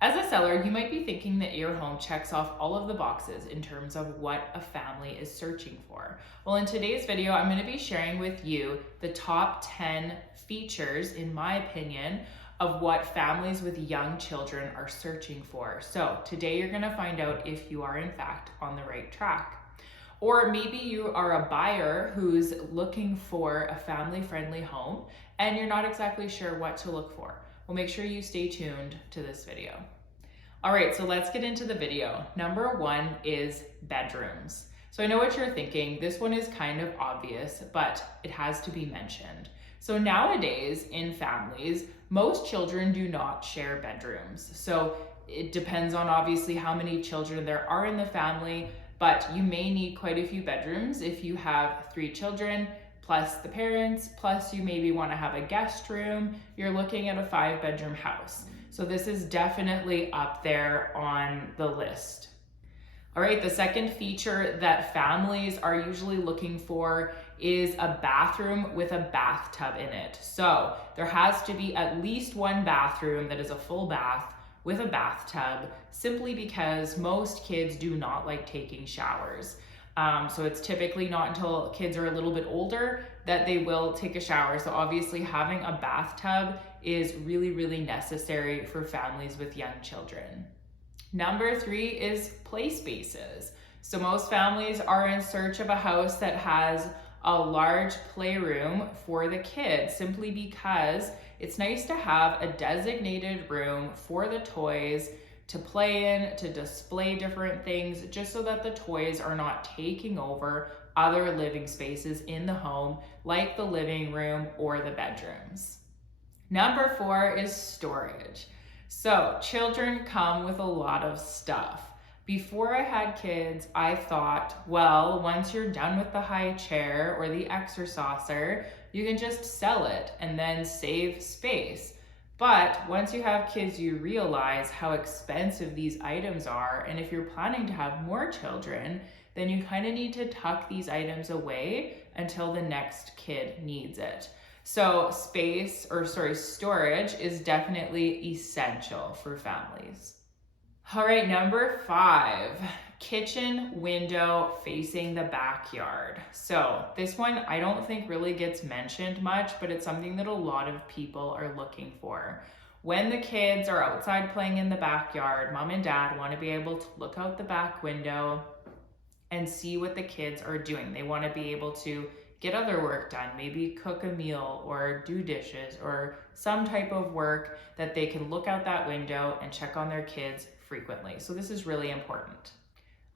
As a seller, you might be thinking that your home checks off all of the boxes in terms of what a family is searching for. Well, in today's video, I'm going to be sharing with you the top 10 features, in my opinion, of what families with young children are searching for. So today you're going to find out if you are in fact on the right track. Or maybe you are a buyer who's looking for a family-friendly home and you're not exactly sure what to look for. Well, make sure you stay tuned to this video. All right, so let's get into the video. Number one is bedrooms. So I know what you're thinking. This one is kind of obvious, but it has to be mentioned. So nowadays in families, most children do not share bedrooms. So it depends on obviously how many children there are in the family, but you may need quite a few bedrooms if you have 3 children, plus the parents, plus you maybe want to have a guest room. You're looking at a 5-bedroom house. So this is definitely up there on the list. All right, the second feature that families are usually looking for is a bathroom with a bathtub in it. So there has to be at least one bathroom that is a full bath with a bathtub, simply because most kids do not like taking showers. So it's typically not until kids are a little bit older that they will take a shower. So obviously having a bathtub is really, really necessary for families with young children. Number 3 is play spaces. So most families are in search of a house that has a large playroom for the kids, simply because it's nice to have a designated room for the toys to play in, to display different things, just so that the toys are not taking over other living spaces in the home, like the living room or the bedrooms. Number 4 is storage. So children come with a lot of stuff. Before I had kids, I thought, well, once you're done with the high chair or the exerciser, you can just sell it and then save space. But once you have kids, you realize how expensive these items are. And if you're planning to have more children, then you kind of need to tuck these items away until the next kid needs it. So storage is definitely essential for families. All right, number 5, kitchen window facing the backyard. So this one I don't think really gets mentioned much, but it's something that a lot of people are looking for. When the kids are outside playing in the backyard, mom and dad want to be able to look out the back window and see what the kids are doing. They want to be able to get other work done, maybe cook a meal or do dishes or some type of work that they can look out that window and check on their kids frequently. So this is really important.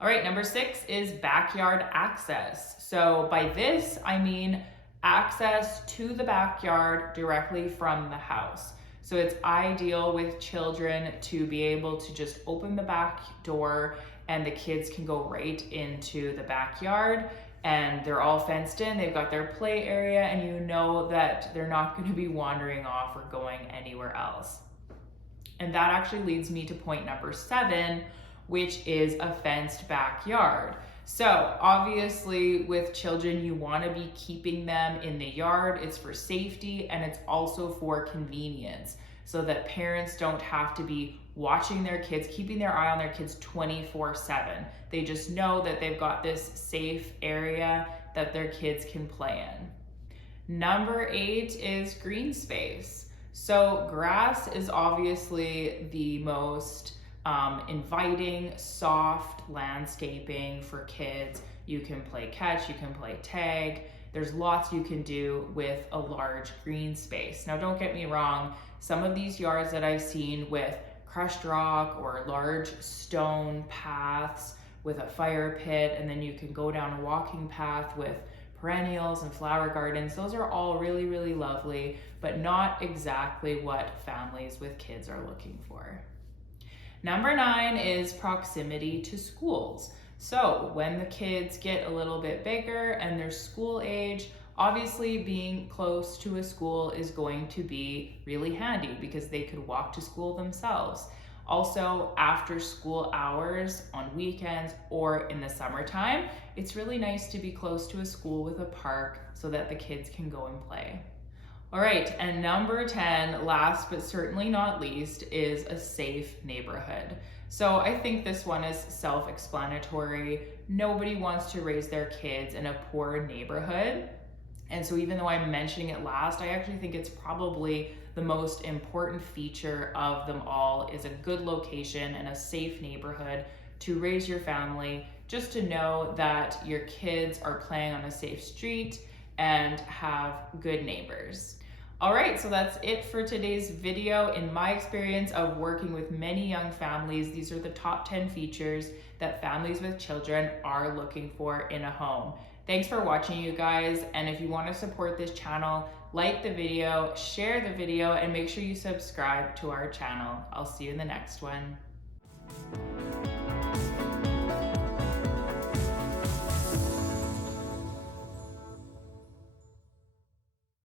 All right, number 6 is backyard access. So by this, I mean access to the backyard directly from the house. So it's ideal with children to be able to just open the back door and the kids can go right into the backyard, and they're all fenced in, they've got their play area, and you know that they're not going to be wandering off or going anywhere else. And that actually leads me to point number 7, which is a fenced backyard. So obviously with children, you want to be keeping them in the yard. It's for safety and it's also for convenience, so that parents don't have to be watching their kids, keeping their eye on their kids 24/7. They just know that they've got this safe area that their kids can play in. Number 8 is green space. So grass is obviously the most inviting, soft landscaping for kids. You can play catch, you can play tag. There's lots you can do with a large green space. Now, don't get me wrong, some of these yards that I've seen with crushed rock or large stone paths with a fire pit, and then you can go down a walking path with perennials and flower gardens, those are all really, really lovely, but not exactly what families with kids are looking for. Number 9 is proximity to schools. So when the kids get a little bit bigger and they're school age, obviously being close to a school is going to be really handy because they could walk to school themselves. Also, after school hours, on weekends, or in the summertime, it's really nice to be close to a school with a park so that the kids can go and play. All right, and number 10, last but certainly not least, is a safe neighborhood. So I think this one is self-explanatory. Nobody wants to raise their kids in a poor neighborhood. And so even though I'm mentioning it last, I actually think it's probably the most important feature of them all is a good location and a safe neighborhood to raise your family, just to know that your kids are playing on a safe street and have good neighbors. All right, so that's it for today's video. In my experience of working with many young families, these are the top 10 features that families with children are looking for in a home. Thanks for watching, you guys. And if you want to support this channel, like the video, share the video, and make sure you subscribe to our channel. I'll see you in the next one.